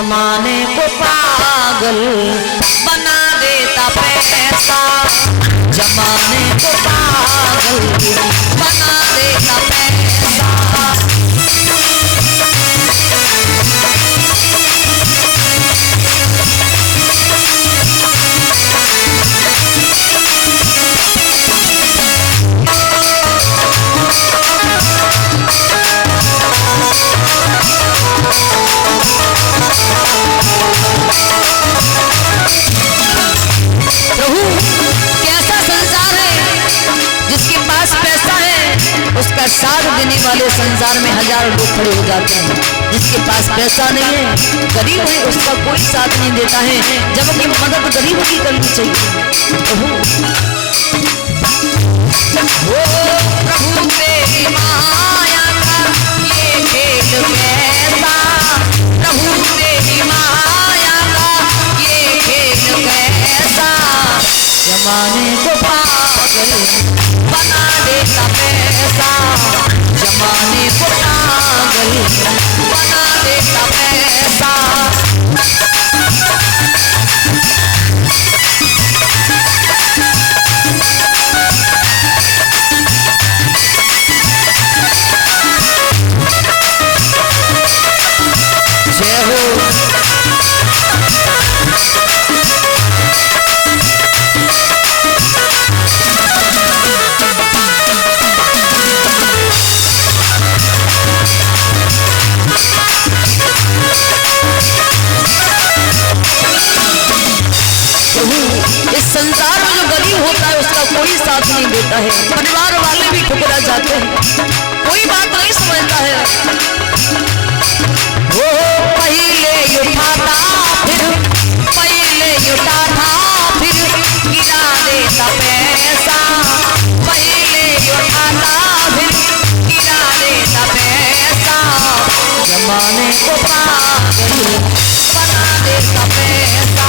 जमाने को पागल बना देता पैसा, जमाने को पागल बना देता पैसा। उसका साथ देने वाले संसार में हजारों लोग खड़े हो जाते हैं। जिसके पास पैसा नहीं है, गरीब है, उसका कोई साथ नहीं देता है, जबकि मदद गरीब की करनी चाहिए। प्रभु तेरी माया का ये खेल कैसा, प्रभु तेरी माया का ये खेल कैसा, जमाने को पागल बना देता पैसा, जमाने को पागल बना देता पैसा। जय हो संसार में जो गरीब होता है उसका कोई साथ नहीं देता है, परिवार वाले भी ठुकरा जाते हैं, कोई बात नहीं समझता है। वो पहले उठाता फिर पहले उठाता फिर गिरा देता पैसा, पहले उठाता फिर गिरा देता पैसा, जमाने को पागल बना देता पैसा,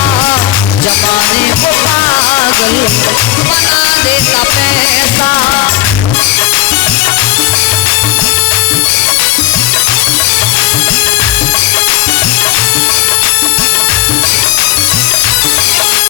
जमाने को पागल बना देता